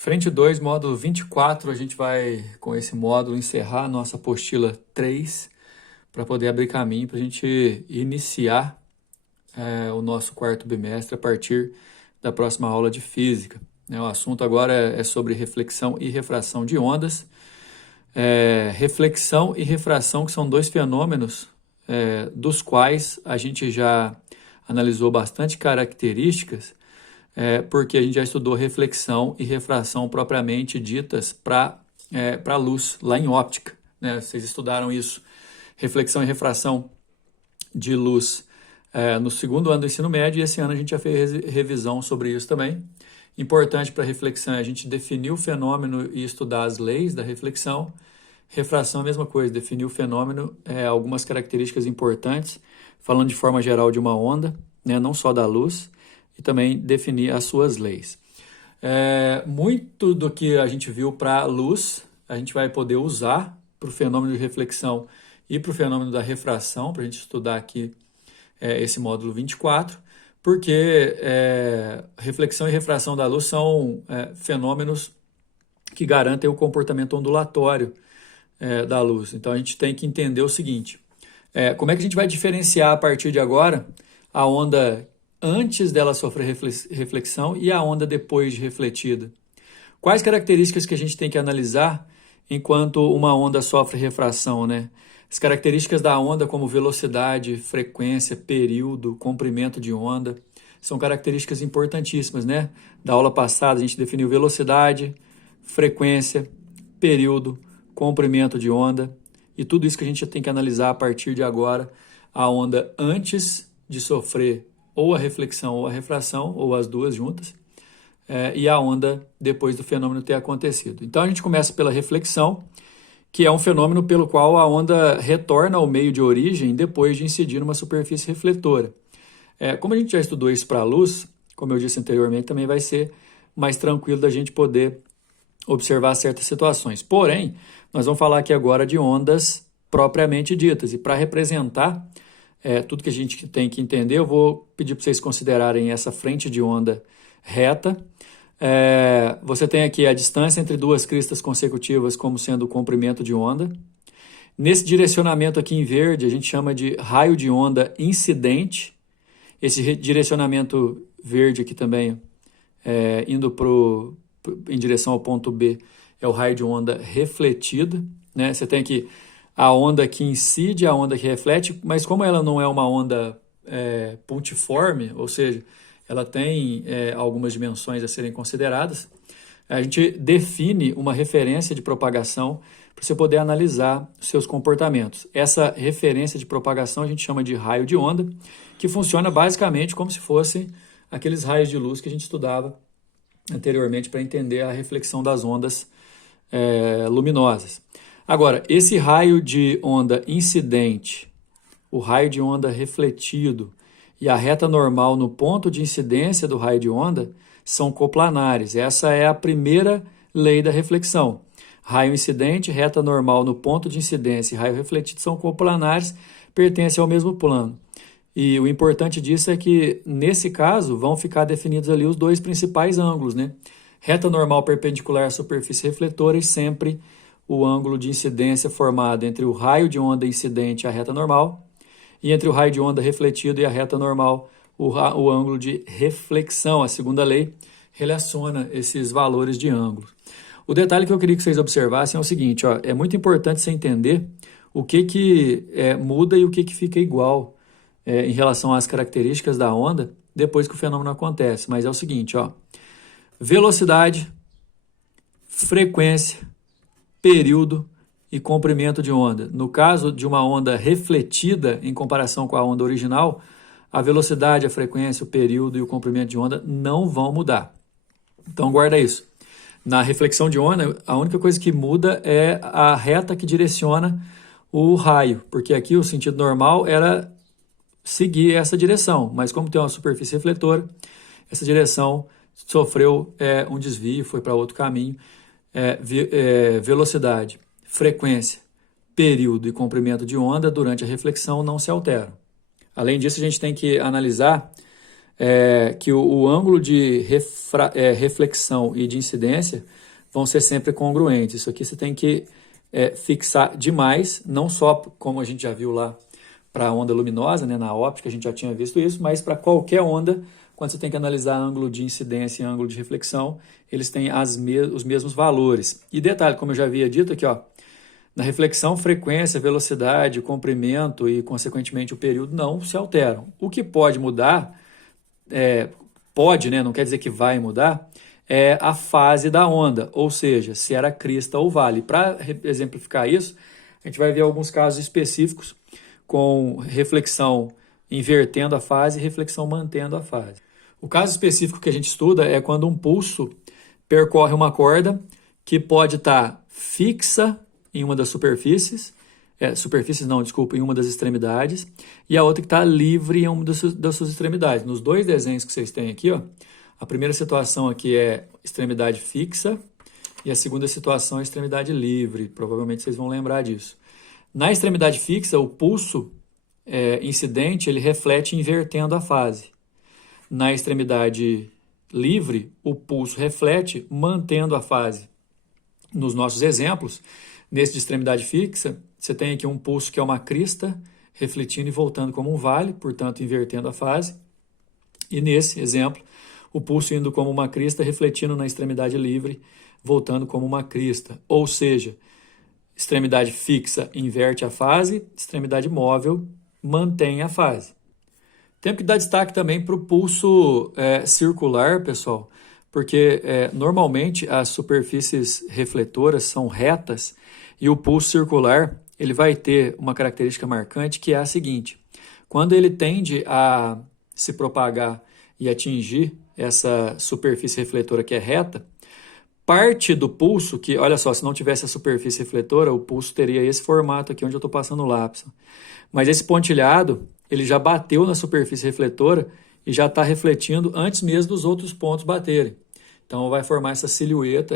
Frente 2, módulo 24, a gente vai, com esse módulo, encerrar a nossa apostila 3 para poder abrir caminho para a gente iniciar o nosso quarto bimestre a partir da próxima aula de física. O assunto agora é sobre reflexão e refração de ondas. Reflexão e refração, que são dois fenômenos dos quais a gente já analisou bastante características, porque a gente já estudou reflexão e refração propriamente ditas para a luz, lá em óptica. Vocês estudaram isso, reflexão e refração de luz no segundo ano do ensino médio, e esse ano a gente já fez revisão sobre isso também. Importante para a reflexão é a gente definir o fenômeno e estudar as leis da reflexão. Refração é a mesma coisa, definir o fenômeno, algumas características importantes, falando de forma geral de uma onda, não só da luz, e também definir as suas leis. Muito do que a gente viu para a luz, a gente vai poder usar para o fenômeno de reflexão e para o fenômeno da refração, para a gente estudar aqui esse módulo 24, porque reflexão e refração da luz são fenômenos que garantem o comportamento ondulatório da luz. Então a gente tem que entender o seguinte, como é que a gente vai diferenciar a partir de agora a onda antes dela sofrer reflexão e a onda depois de refletida? Quais características que a gente tem que analisar enquanto uma onda sofre refração, As características da onda, como velocidade, frequência, período, comprimento de onda, são características importantíssimas, Da aula passada a gente definiu velocidade, frequência, período, comprimento de onda, e tudo isso que a gente tem que analisar a partir de agora, a onda antes de sofrer ou a reflexão ou a refração, ou as duas juntas, e a onda depois do fenômeno ter acontecido. Então a gente começa pela reflexão, que é um fenômeno pelo qual a onda retorna ao meio de origem depois de incidir numa superfície refletora. Como a gente já estudou isso para a luz, como eu disse anteriormente, também vai ser mais tranquilo da gente poder observar certas situações. Porém, nós vamos falar aqui agora de ondas propriamente ditas, e para representar tudo que a gente tem que entender, eu vou pedir para vocês considerarem essa frente de onda reta. Você tem aqui a distância entre duas cristas consecutivas como sendo o comprimento de onda. Nesse direcionamento aqui em verde, a gente chama de raio de onda incidente. Esse direcionamento verde aqui também, indo em direção ao ponto B, é o raio de onda refletida. Você tem aqui a onda que incide, a onda que reflete, mas como ela não é uma onda pontiforme, ou seja, ela tem algumas dimensões a serem consideradas, a gente define uma referência de propagação para você poder analisar seus comportamentos. Essa referência de propagação a gente chama de raio de onda, que funciona basicamente como se fosse aqueles raios de luz que a gente estudava anteriormente para entender a reflexão das ondas luminosas. Agora, esse raio de onda incidente, o raio de onda refletido e a reta normal no ponto de incidência do raio de onda são coplanares. Essa é a primeira lei da reflexão. Raio incidente, reta normal no ponto de incidência e raio refletido são coplanares, pertencem ao mesmo plano. E o importante disso é que, nesse caso, vão ficar definidos ali os dois principais ângulos, Reta normal perpendicular à superfície refletora e sempre o ângulo de incidência formado entre o raio de onda incidente e a reta normal, e entre o raio de onda refletido e a reta normal, o ângulo de reflexão. A segunda lei relaciona esses valores de ângulo. O detalhe que eu queria que vocês observassem é o seguinte, é muito importante você entender o que muda e o que fica igual em relação às características da onda depois que o fenômeno acontece. Mas é o seguinte, velocidade, frequência, período e comprimento de onda. No caso de uma onda refletida em comparação com a onda original, a velocidade, a frequência, o período e o comprimento de onda não vão mudar. Então guarda isso. Na reflexão de onda, a única coisa que muda é a reta que direciona o raio, porque aqui o sentido normal era seguir essa direção, mas como tem uma superfície refletora, essa direção sofreu um desvio, foi para outro caminho. Velocidade, frequência, período e comprimento de onda durante a reflexão não se alteram. Além disso, a gente tem que analisar que o ângulo de reflexão e de incidência vão ser sempre congruentes. Isso aqui você tem que fixar demais, não só como a gente já viu lá para a onda luminosa, né, na óptica a gente já tinha visto isso, mas para qualquer onda, quando você tem que analisar ângulo de incidência e ângulo de reflexão, eles têm os mesmos valores. E detalhe, como eu já havia dito aqui, ó, na reflexão, frequência, velocidade, comprimento e, consequentemente, o período não se alteram. O que pode mudar, pode, né, não quer dizer que vai mudar, é a fase da onda, ou seja, se era crista ou vale. Para exemplificar isso, a gente vai ver alguns casos específicos com reflexão invertendo a fase e reflexão mantendo a fase. O caso específico que a gente estuda é quando um pulso percorre uma corda que pode estar fixa em uma das superfícies, em uma das extremidades, e a outra que está livre em uma das suas extremidades. Nos dois desenhos que vocês têm aqui, ó, a primeira situação aqui é extremidade fixa e a segunda situação é extremidade livre. Provavelmente vocês vão lembrar disso. Na extremidade fixa, o pulso incidente ele reflete invertendo a fase. Na extremidade livre, o pulso reflete mantendo a fase. Nos nossos exemplos, nesse de extremidade fixa, você tem aqui um pulso que é uma crista, refletindo e voltando como um vale, portanto, invertendo a fase. E nesse exemplo, o pulso indo como uma crista, refletindo na extremidade livre, voltando como uma crista. Ou seja, extremidade fixa inverte a fase, extremidade móvel mantém a fase. Temos que dar destaque também para o pulso circular, pessoal, porque normalmente as superfícies refletoras são retas e o pulso circular ele vai ter uma característica marcante que é a seguinte: quando ele tende a se propagar e atingir essa superfície refletora que é reta, parte do pulso, que olha só, se não tivesse a superfície refletora, o pulso teria esse formato aqui onde eu estou passando o lápis. Mas esse pontilhado, ele já bateu na superfície refletora e já está refletindo antes mesmo dos outros pontos baterem. Então vai formar essa silhueta,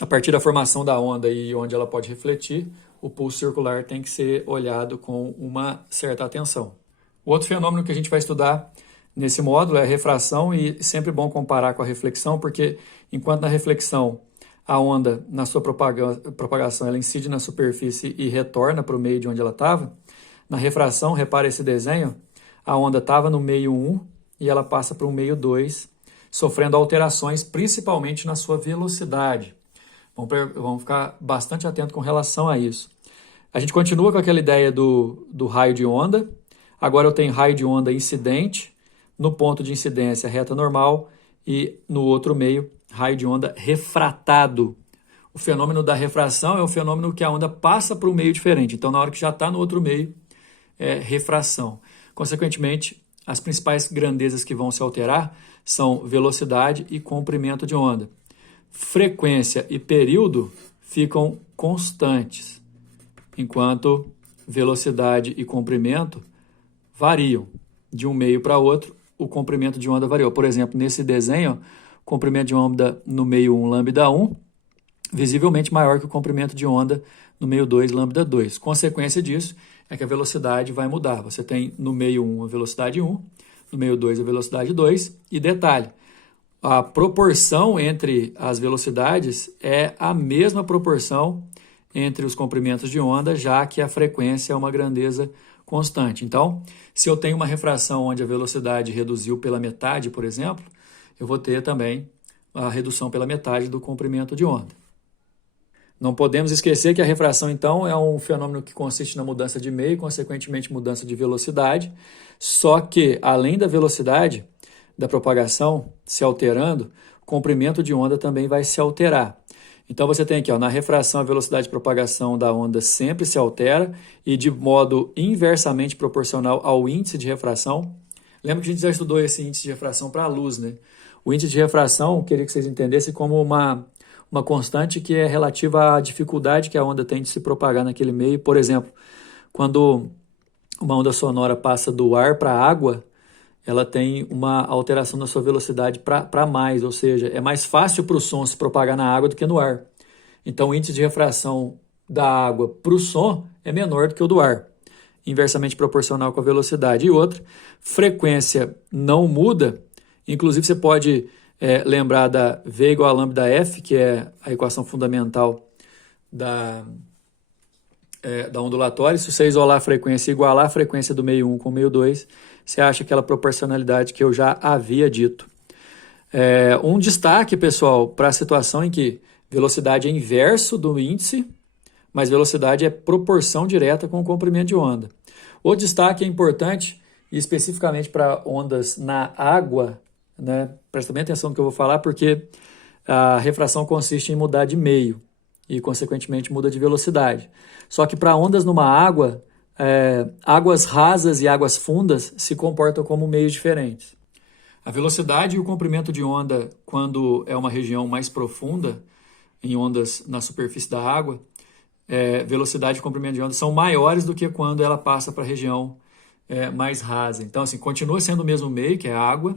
a partir da formação da onda e onde ela pode refletir, o pulso circular tem que ser olhado com uma certa atenção. O outro fenômeno que a gente vai estudar nesse módulo é a refração, e sempre bom comparar com a reflexão, porque enquanto na reflexão a onda, na sua propagação, ela incide na superfície e retorna para o meio de onde ela estava, na refração, repara esse desenho, a onda estava no meio 1 e ela passa para o meio 2, sofrendo alterações principalmente na sua velocidade. Vamos ficar bastante atento com relação a isso. A gente continua com aquela ideia do raio de onda. Agora eu tenho raio de onda incidente, no ponto de incidência reta normal e no outro meio raio de onda refratado. O fenômeno da refração é o fenômeno que a onda passa para um meio diferente. Então, na hora que já está no outro meio, é refração. Consequentemente, as principais grandezas que vão se alterar são velocidade e comprimento de onda. Frequência e período ficam constantes, enquanto velocidade e comprimento variam de um meio para outro. O comprimento de onda variou. Por exemplo, nesse desenho, o comprimento de onda no meio 1, lambda 1, visivelmente maior que o comprimento de onda no meio 2, lambda 2. Consequência disso é que a velocidade vai mudar. Você tem no meio 1 a velocidade 1, no meio 2 a velocidade 2, e detalhe, a proporção entre as velocidades é a mesma proporção entre os comprimentos de onda, já que a frequência é uma grandeza constante. Então, se eu tenho uma refração onde a velocidade reduziu pela metade, por exemplo, eu vou ter também a redução pela metade do comprimento de onda. Não podemos esquecer que a refração, então, é um fenômeno que consiste na mudança de meio, consequentemente mudança de velocidade, só que, além da velocidade da propagação se alterando, o comprimento de onda também vai se alterar. Então, você tem aqui, ó, na refração, a velocidade de propagação da onda sempre se altera e de modo inversamente proporcional ao índice de refração. Lembra que a gente já estudou esse índice de refração para a luz, né? O índice de refração, eu queria que vocês entendessem como uma constante que é relativa à dificuldade que a onda tem de se propagar naquele meio. Por exemplo, quando uma onda sonora passa do ar para a água, ela tem uma alteração na sua velocidade para mais, ou seja, é mais fácil para o som se propagar na água do que no ar. Então, o índice de refração da água para o som é menor do que o do ar. inversamente proporcional com a velocidade. E outra, frequência não muda, inclusive você pode lembrar da V igual a lambda F, que é a equação fundamental da ondulatória. Se você isolar a frequência e igualar a frequência do meio 1 com o meio 2, você acha aquela proporcionalidade que eu já havia dito. Um destaque, pessoal, para a situação em que velocidade é inverso do índice, mas velocidade é proporção direta com o comprimento de onda. O destaque é importante, e especificamente para ondas na água, né? Presta bem atenção no que eu vou falar, porque a refração consiste em mudar de meio e, consequentemente, muda de velocidade. Só que para ondas numa água, águas rasas e águas fundas se comportam como meios diferentes. A velocidade e o comprimento de onda, quando é uma região mais profunda, em ondas na superfície da água, velocidade e comprimento de onda são maiores do que quando ela passa para a região mais rasa. Então, assim, continua sendo o mesmo meio, que é a água,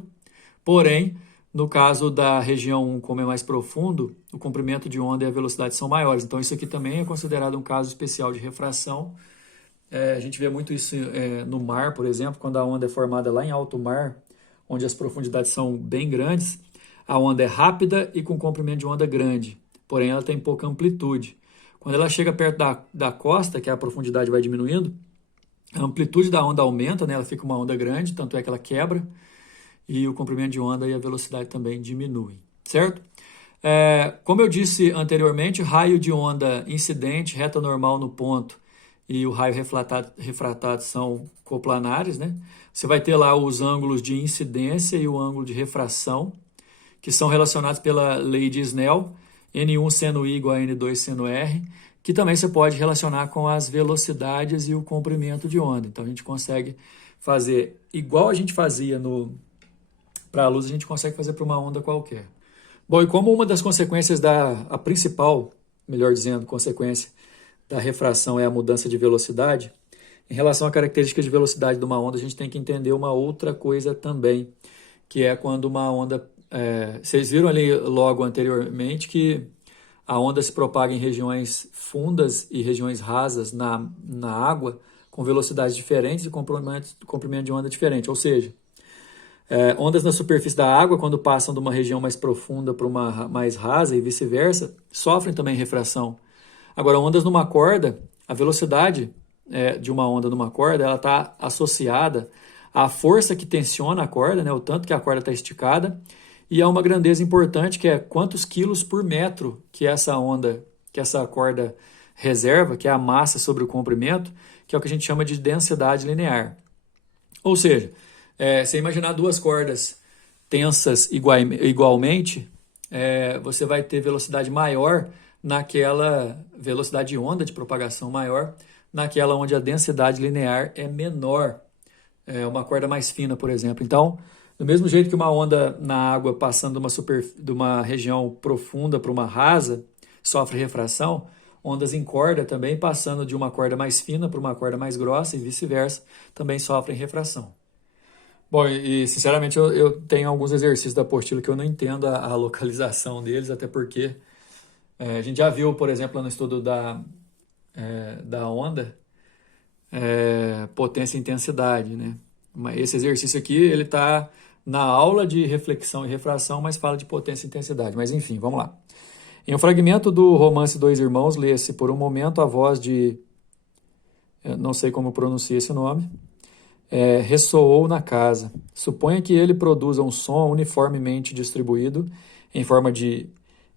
porém, no caso da região 1, como é mais profundo, o comprimento de onda e a velocidade são maiores. Então, isso aqui também é considerado um caso especial de refração. A gente vê muito isso no mar, por exemplo, quando a onda é formada lá em alto mar, onde as profundidades são bem grandes, a onda é rápida e com comprimento de onda grande, porém ela tem pouca amplitude. Quando ela chega perto da costa, que a profundidade vai diminuindo, a amplitude da onda aumenta, né? Ela fica uma onda grande, tanto é que ela quebra, e o comprimento de onda e a velocidade também diminuem, certo? Como eu disse anteriormente, raio de onda incidente, reta normal no ponto e o raio refratado são coplanares, né? Você vai ter lá os ângulos de incidência e o ângulo de refração, que são relacionados pela lei de Snell, N1 seno I igual a N2 seno R, que também você pode relacionar com as velocidades e o comprimento de onda. Então a gente consegue fazer igual a gente fazia para a luz, a gente consegue fazer para uma onda qualquer. Bom, e como uma das consequências a principal, melhor dizendo, consequência da refração é a mudança de velocidade, em relação à característica de velocidade de uma onda, a gente tem que entender uma outra coisa também, que é quando uma onda... vocês viram ali logo anteriormente que a onda se propaga em regiões fundas e regiões rasas na água, com velocidades diferentes e comprimento de onda diferente. Ou seja, ondas na superfície da água, quando passam de uma região mais profunda para uma mais rasa e vice-versa, sofrem também refração. Agora, ondas numa corda, a velocidade de uma onda numa corda, ela está associada à força que tensiona a corda, né, o tanto que a corda está esticada, e há uma grandeza importante que é quantos quilos por metro que essa corda reserva, que é a massa sobre o comprimento, que é o que a gente chama de densidade linear. Ou seja, se imaginar duas cordas tensas igualmente, você vai ter velocidade maior naquela velocidade de onda de propagação maior, naquela onde a densidade linear é menor, uma corda mais fina, por exemplo. Então, do mesmo jeito que uma onda na água passando de uma região profunda para uma rasa sofre refração, ondas em corda também passando de uma corda mais fina para uma corda mais grossa e vice-versa também sofrem refração. Bom, e sinceramente eu tenho alguns exercícios da apostila que eu não entendo a localização deles, até porque a gente já viu, por exemplo, no estudo da onda, potência e intensidade, né? Esse exercício aqui, ele está na aula de reflexão e refração, mas fala de potência e intensidade. Mas enfim, vamos lá. Em um fragmento do romance Dois Irmãos, lê-se por um momento a voz de... não sei como pronuncia esse nome. Ressoou na casa. Suponha que ele produza um som uniformemente distribuído em forma de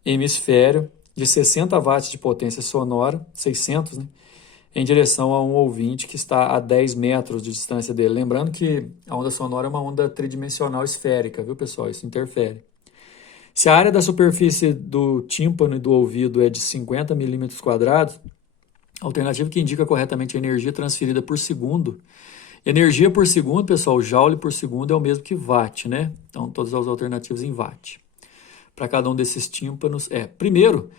hemisfério de 60 watts de potência sonora, 600, né? Em direção a um ouvinte que está a 10 metros de distância dele. Lembrando que a onda sonora é uma onda tridimensional esférica, viu, pessoal? Isso interfere. Se a área da superfície do tímpano e do ouvido é de 50 milímetros quadrados, a alternativa que indica corretamente a energia transferida por segundo. Energia por segundo, pessoal, joule por segundo é o mesmo que watt, né? Então, todas as alternativas em watt. Para cada um desses tímpanos. Primeiro,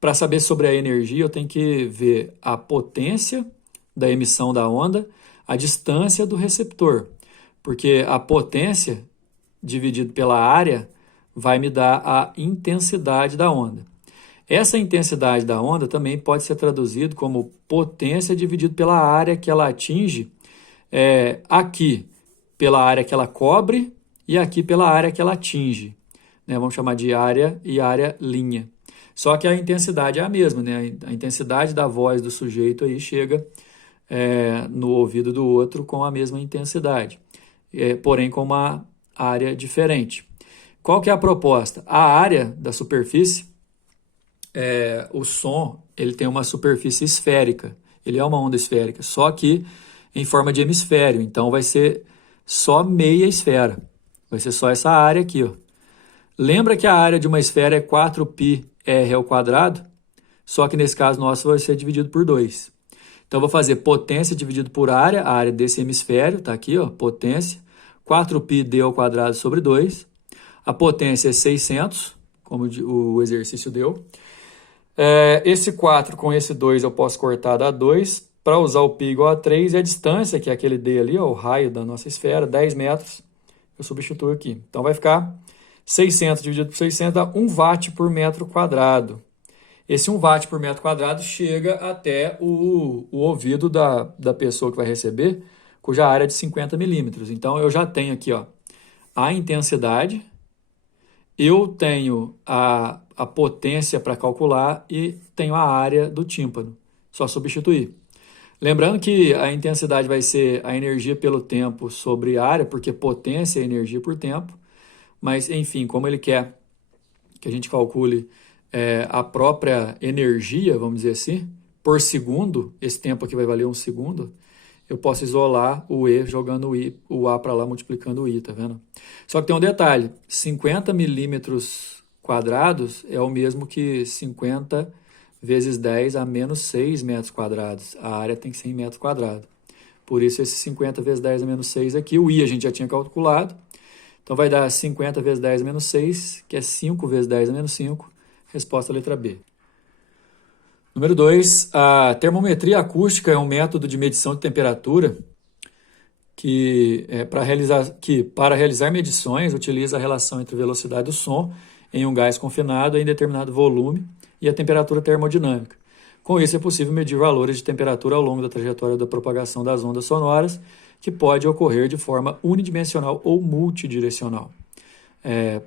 para saber sobre a energia, eu tenho que ver a potência da emissão da onda, a distância do receptor, porque a potência dividido pela área vai me dar a intensidade da onda. Essa intensidade da onda também pode ser traduzido como potência dividido pela área que ela atinge, aqui pela área que ela cobre e aqui pela área que ela atinge. Né? Vamos chamar de área e área linha. Só que a intensidade é a mesma, né? A intensidade da voz do sujeito aí chega no ouvido do outro com a mesma intensidade, porém com uma área diferente. Qual que é a proposta? A área da superfície, o som, ele tem uma superfície esférica, ele é uma onda esférica, só que em forma de hemisfério, então vai ser só meia esfera, vai ser só essa área aqui, ó. Lembra que a área de uma esfera é 4πr ao quadrado? Só que nesse caso nosso vai ser dividido por 2. Então, eu vou fazer potência dividido por área, a área desse hemisfério, tá aqui, ó, potência, 4πd ao quadrado sobre 2. A potência é 600, como o exercício deu. Esse 4 com esse 2 eu posso cortar, dá 2. Para usar o π igual a 3, e a distância, que é aquele d ali, ó, o raio da nossa esfera, 10 metros, eu substituo aqui. Então, vai ficar 600 dividido por 600 dá 1 watt por metro quadrado. Esse 1 watt por metro quadrado chega até o ouvido da pessoa que vai receber, cuja área é de 50 milímetros. Então, eu já tenho aqui, ó, a intensidade, eu tenho a potência para calcular e tenho a área do tímpano. Só substituir. Lembrando que a intensidade vai ser a energia pelo tempo sobre área, porque potência é energia por tempo. Mas, enfim, como ele quer que a gente calcule a própria energia, vamos dizer assim, por segundo, esse tempo aqui vai valer 1 segundo, eu posso isolar o E jogando o A para lá, multiplicando o I, tá vendo? Só que tem um detalhe, 50 milímetros quadrados é o mesmo que 50 vezes 10 a menos 6 metros quadrados. A área tem que ser em metros quadrados. Por isso, esse 50 vezes 10 a menos 6 aqui, o I a gente já tinha calculado. Então, vai dar 50 vezes 10 a menos 6, que é 5 vezes 10 a menos 5. Resposta letra B. Número 2, a termometria acústica é um método de medição de temperatura que, para realizar medições, utiliza a relação entre a velocidade do som em um gás confinado em determinado volume e a temperatura termodinâmica. Com isso, é possível medir valores de temperatura ao longo da trajetória da propagação das ondas sonoras, que pode ocorrer de forma unidimensional ou multidirecional.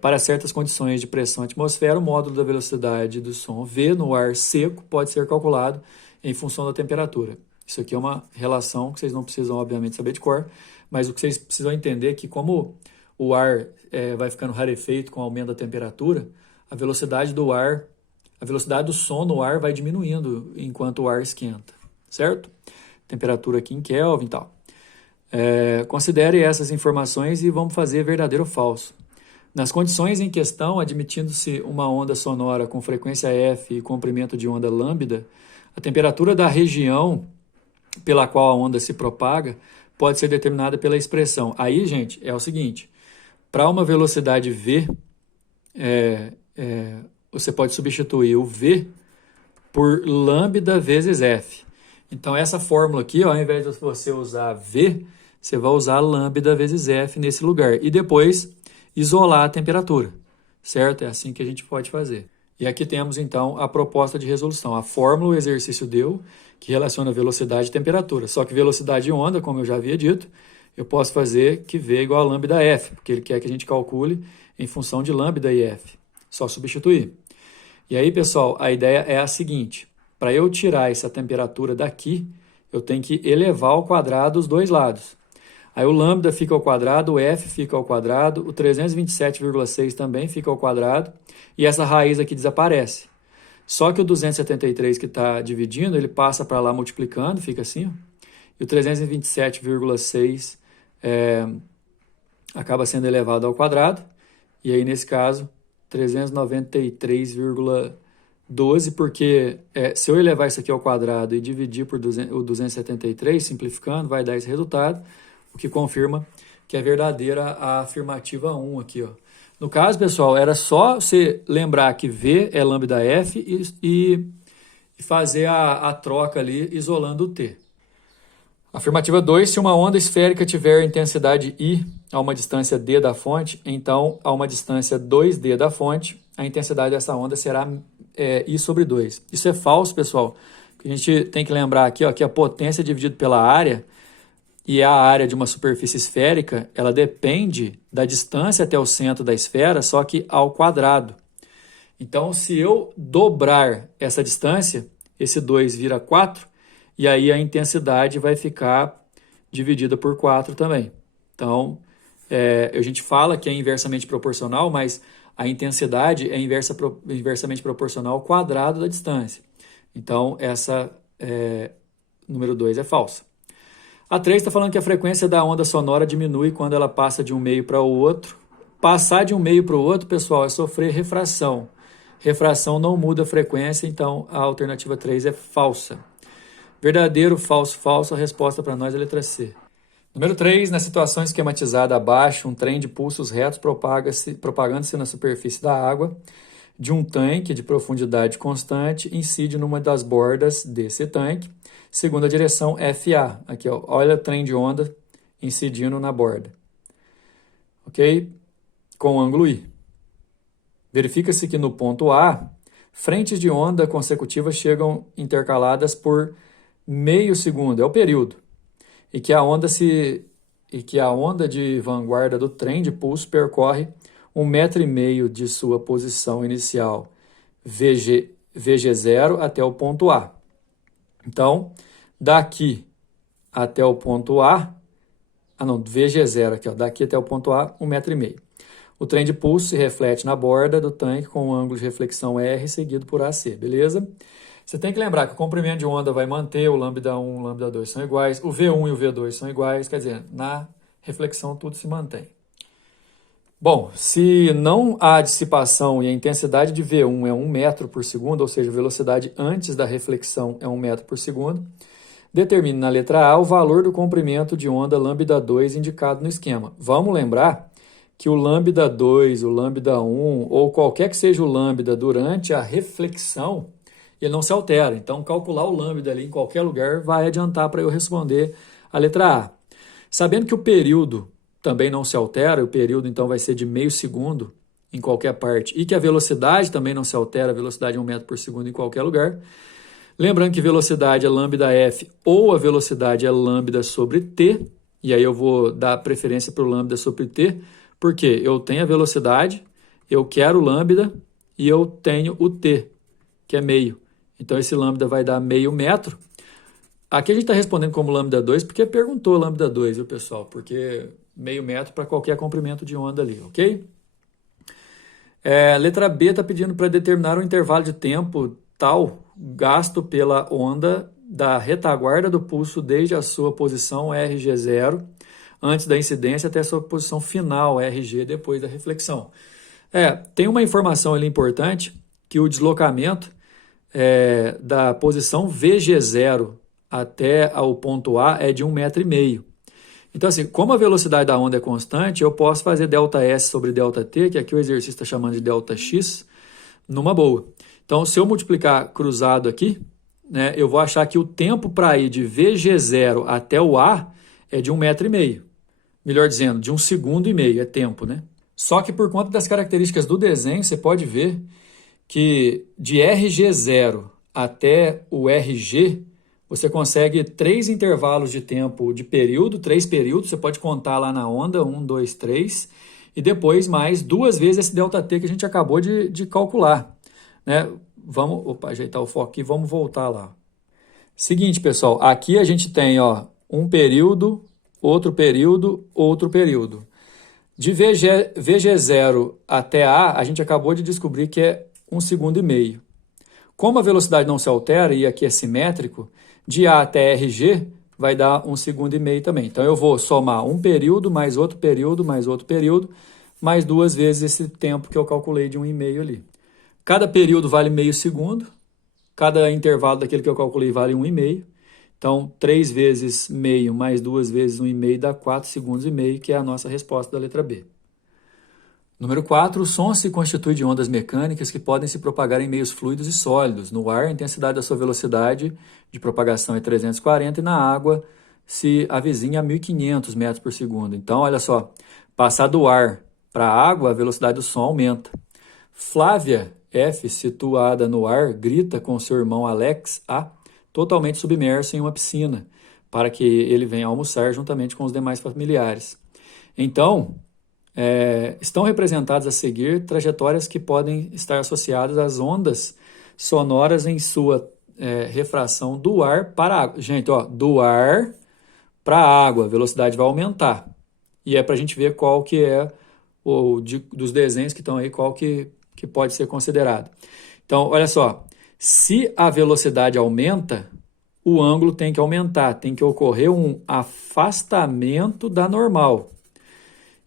Para certas condições de pressão atmosfera, o módulo da velocidade do som V no ar seco pode ser calculado em função da temperatura. Isso aqui é uma relação que vocês não precisam, obviamente, saber de cor, mas o que vocês precisam entender é que como o ar vai ficando rarefeito com o aumento da temperatura, a velocidade do som no ar vai diminuindo enquanto o ar esquenta, certo? Temperatura aqui em Kelvin e tal. Considere essas informações e vamos fazer verdadeiro ou falso. Nas condições em questão, admitindo-se uma onda sonora com frequência F e comprimento de onda lambda, a temperatura da região pela qual a onda se propaga pode ser determinada pela expressão. Aí, gente, é o seguinte, para uma velocidade V, você pode substituir o V por lambda vezes F. Então, essa fórmula aqui, ó, ao invés de você usar V, você vai usar lambda vezes F nesse lugar. E depois isolar a temperatura, certo? É assim que a gente pode fazer. E aqui temos, então, a proposta de resolução. A fórmula, o exercício deu, que relaciona velocidade e temperatura. Só que velocidade de onda, como eu já havia dito, eu posso fazer que V é igual a lambda F, porque ele quer que a gente calcule em função de lambda e F. Só substituir. E aí, pessoal, a ideia é a seguinte. Para eu tirar essa temperatura daqui, eu tenho que elevar ao quadrado os dois lados. Aí o lambda fica ao quadrado, o F fica ao quadrado, o 327,6 também fica ao quadrado, e essa raiz aqui desaparece. Só que o 273 que está dividindo, ele passa para lá multiplicando, fica assim, ó, e o 327,6 acaba sendo elevado ao quadrado, e aí nesse caso, 393,12, porque se eu elevar isso aqui ao quadrado e dividir por o 273, simplificando, vai dar esse resultado, o que confirma que é verdadeira a afirmativa 1 aqui, ó. No caso, pessoal, era só você lembrar que V é lambda F e fazer a troca ali isolando o T. Afirmativa 2, se uma onda esférica tiver intensidade I a uma distância D da fonte, então a uma distância 2D da fonte, a intensidade dessa onda será I sobre 2. Isso é falso, pessoal. A gente tem que lembrar aqui, ó, que a potência dividida pela área, e a área de uma superfície esférica, ela depende da distância até o centro da esfera, só que ao quadrado. Então, se eu dobrar essa distância, esse 2 vira 4, e aí a intensidade vai ficar dividida por 4 também. Então, a gente fala que é inversamente proporcional, mas a intensidade é inversamente proporcional ao quadrado da distância. Então, essa número 2 é falsa. A 3 está falando que a frequência da onda sonora diminui quando ela passa de um meio para o outro. Passar de um meio para o outro, pessoal, é sofrer refração. Refração não muda a frequência, então a alternativa 3 é falsa. Verdadeiro, falso, falso, a resposta para nós é a letra C. Número 3, na situação esquematizada abaixo, um trem de pulsos retos propagando-se na superfície da água de um tanque de profundidade constante incide numa das bordas desse tanque, segundo a direção FA. Aqui, ó, olha o trem de onda incidindo na borda. Ok? Com o ângulo I. Verifica-se que no ponto A, frentes de onda consecutivas chegam intercaladas por meio segundo, é o período, e que a onda de vanguarda do trem de pulso percorre 1,5 metro de sua posição inicial VG0 até o ponto A. Então, daqui até o ponto A, VG0 aqui, ó, daqui até o ponto A, 1,5 metro. O trem de pulso se reflete na borda do tanque com um ângulo de reflexão R seguido por AC, beleza? Você tem que lembrar que o comprimento de onda vai manter, o lambda 1 e o lambda 2 são iguais, o V1 e o V2 são iguais, quer dizer, na reflexão tudo se mantém. Bom, se não há dissipação e a intensidade de V1 é 1 metro por segundo, ou seja, a velocidade antes da reflexão é 1 metro por segundo, determine na letra A o valor do comprimento de onda lambda 2 indicado no esquema. Vamos lembrar que o lambda 2, o lambda 1, ou qualquer que seja o lambda durante a reflexão, ele não se altera. Então, calcular o lambda ali em qualquer lugar vai adiantar para eu responder a letra A. Sabendo que o período também não se altera, o período então vai ser de meio segundo em qualquer parte, e que a velocidade também não se altera, a velocidade é 1 metro por segundo em qualquer lugar. Lembrando que velocidade é lambda f ou a velocidade é lambda sobre t, e aí eu vou dar preferência para o lambda sobre t, porque eu tenho a velocidade, eu quero o lambda e eu tenho o t, que é meio. Então, esse lambda vai dar meio metro. Aqui a gente está respondendo como lambda 2, porque perguntou lambda 2, viu, pessoal? Porque meio metro para qualquer comprimento de onda ali, ok? Letra B está pedindo para determinar um intervalo de tempo tal gasto pela onda da retaguarda do pulso desde a sua posição RG0, antes da incidência, até a sua posição final RG, depois da reflexão. Tem uma informação ali importante, que o deslocamento da posição VG0 até o ponto A é de 1,5 metro. Então, assim, como a velocidade da onda é constante, eu posso fazer ΔS sobre ΔT, que aqui o exercício está chamando de ΔX, numa boa. Então, se eu multiplicar cruzado aqui, né, eu vou achar que o tempo para ir de VG0 até o A é de 1,5 metro. Melhor dizendo, de 1,5 segundo, é tempo, né? Só que por conta das características do desenho, você pode ver que de RG0 até o RG, você consegue 3 intervalos de tempo de período, 3 períodos, você pode contar lá na onda, 1, 2, 3, e depois mais 2 vezes esse ΔT que a gente acabou de calcular, né? Vamos ajeitar o foco aqui, vamos voltar lá. Seguinte, pessoal, aqui a gente tem um período, outro período, outro período. De VG0 até A, a gente acabou de descobrir que é 1,5 segundo. Como a velocidade não se altera e aqui é simétrico, de A até RG vai dar 1,5 segundo também. Então, eu vou somar um período, mais outro período, mais outro período, mais 2 vezes esse tempo que eu calculei de 1,5 ali. Cada período vale meio segundo, cada intervalo daquele que eu calculei vale 1,5. Então, 3 vezes meio mais 2 vezes 1,5 dá 4,5 segundos, que é a nossa resposta da letra B. Número 4, o som se constitui de ondas mecânicas que podem se propagar em meios fluidos e sólidos. No ar, a intensidade da sua velocidade de propagação é 340 e na água se avizinha a 1.500 metros por segundo. Então, olha só, passar do ar para a água, a velocidade do som aumenta. Flávia, F, situada no ar, grita com seu irmão Alex A, totalmente submerso em uma piscina, para que ele venha almoçar juntamente com os demais familiares. Então, estão representadas a seguir trajetórias que podem estar associadas às ondas sonoras em sua refração do ar para a água. Gente, ó, do ar para a água, a velocidade vai aumentar. E é para a gente ver qual que é, dos desenhos que estão aí, qual que pode ser considerado. Então, olha só, se a velocidade aumenta, o ângulo tem que aumentar, tem que ocorrer um afastamento da normal.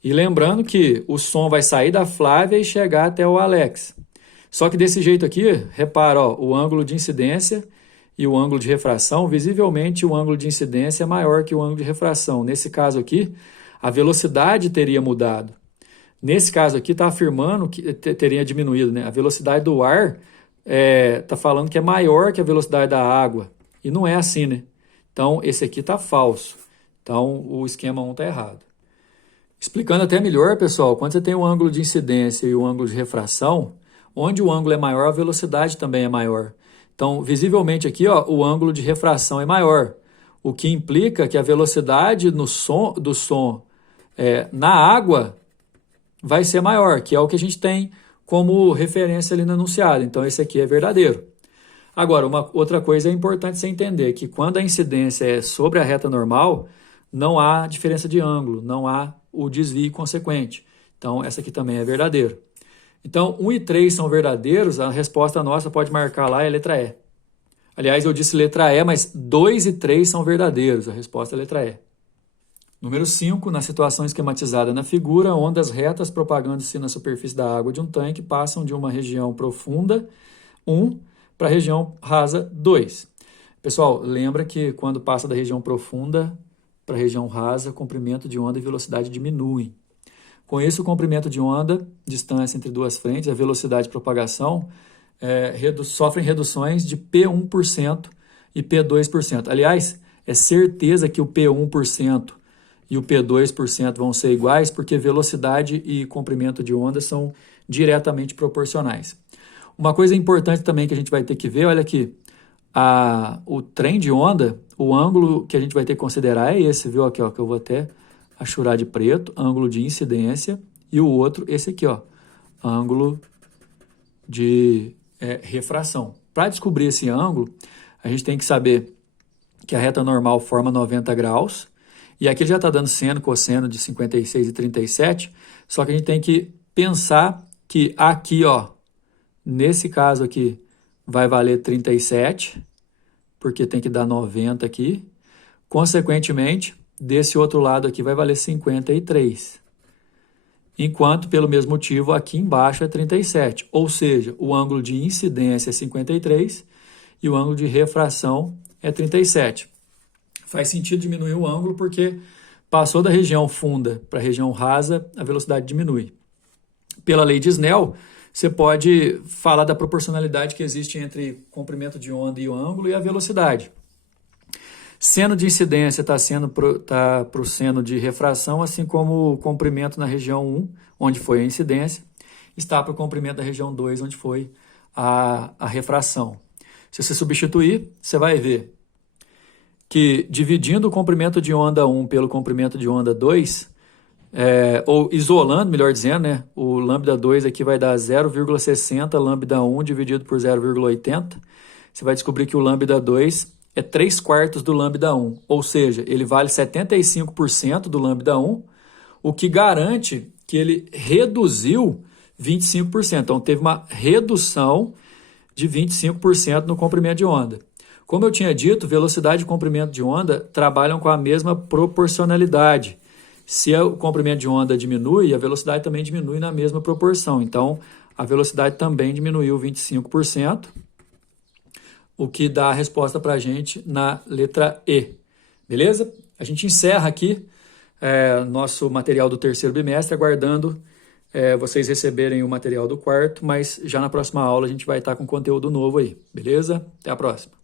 E lembrando que o som vai sair da Flávia e chegar até o Alex. Só que desse jeito aqui, repara, ó, o ângulo de incidência e o ângulo de refração, visivelmente o ângulo de incidência é maior que o ângulo de refração. Nesse caso aqui, a velocidade teria mudado. Nesse caso aqui, está afirmando que teria diminuído, né? A velocidade do ar está falando que é maior que a velocidade da água. E não é assim, né? Então, esse aqui está falso. Então, o esquema 1 está errado. Explicando até melhor, pessoal, quando você tem o ângulo de incidência e o ângulo de refração, onde o ângulo é maior, a velocidade também é maior. Então, visivelmente aqui, ó, o ângulo de refração é maior, o que implica que a velocidade do som na água vai ser maior, que é o que a gente tem como referência ali no enunciado. Então, esse aqui é verdadeiro. Agora, uma outra coisa é importante você entender, que quando a incidência é sobre a reta normal, não há diferença de ângulo, não há o desvio consequente. Então, essa aqui também é verdadeiro. Então, 1 e 3 são verdadeiros, a resposta nossa pode marcar lá é a letra E. Aliás, eu disse letra E, mas 2 e 3 são verdadeiros, a resposta é a letra E. Número 5, na situação esquematizada na figura, ondas retas propagando-se na superfície da água de um tanque passam de uma região profunda, 1, para a região rasa, 2. Pessoal, lembra que quando passa da região profunda para a região rasa, comprimento de onda e velocidade diminuem. Com isso, o comprimento de onda, distância entre duas frentes, a velocidade de propagação, sofrem reduções de P1% e P2%. Aliás, é certeza que o P1% e o P2% vão ser iguais, porque velocidade e comprimento de onda são diretamente proporcionais. Uma coisa importante também que a gente vai ter que ver, olha aqui, o trem de onda, o ângulo que a gente vai ter que considerar é esse, viu? Aqui, ó, que eu vou até achurar de preto, ângulo de incidência, e o outro, esse aqui, ó, ângulo de refração. Para descobrir esse ângulo, a gente tem que saber que a reta normal forma 90 graus, e aqui já está dando seno, cosseno de 56 e 37, só que a gente tem que pensar que aqui, ó, nesse caso aqui, vai valer 37, porque tem que dar 90 aqui. Consequentemente, desse outro lado aqui vai valer 53. Enquanto, pelo mesmo motivo, aqui embaixo é 37. Ou seja, o ângulo de incidência é 53 e o ângulo de refração é 37. Faz sentido diminuir o ângulo porque passou da região funda para a região rasa, a velocidade diminui. Pela lei de Snell, você pode falar da proporcionalidade que existe entre comprimento de onda e o ângulo e a velocidade. Seno de incidência está para o seno de refração, assim como o comprimento na região 1, onde foi a incidência, está para o comprimento da região 2, onde foi a refração. Se você substituir, você vai ver que dividindo o comprimento de onda 1 pelo comprimento de onda 2, ou isolando, melhor dizendo, né, o lambda 2 aqui vai dar 0,60 lambda 1 dividido por 0,80. Você vai descobrir que o lambda 2 é 3/4 do lambda 1, ou seja, ele vale 75% do lambda 1, o que garante que ele reduziu 25%. Então, teve uma redução de 25% no comprimento de onda. Como eu tinha dito, velocidade e comprimento de onda trabalham com a mesma proporcionalidade. Se o comprimento de onda diminui, a velocidade também diminui na mesma proporção. Então, a velocidade também diminuiu 25%, o que dá a resposta para a gente na letra E. Beleza? A gente encerra aqui nosso material do terceiro bimestre, aguardando vocês receberem o material do quarto, mas já na próxima aula a gente vai estar com conteúdo novo aí. Beleza? Até a próxima.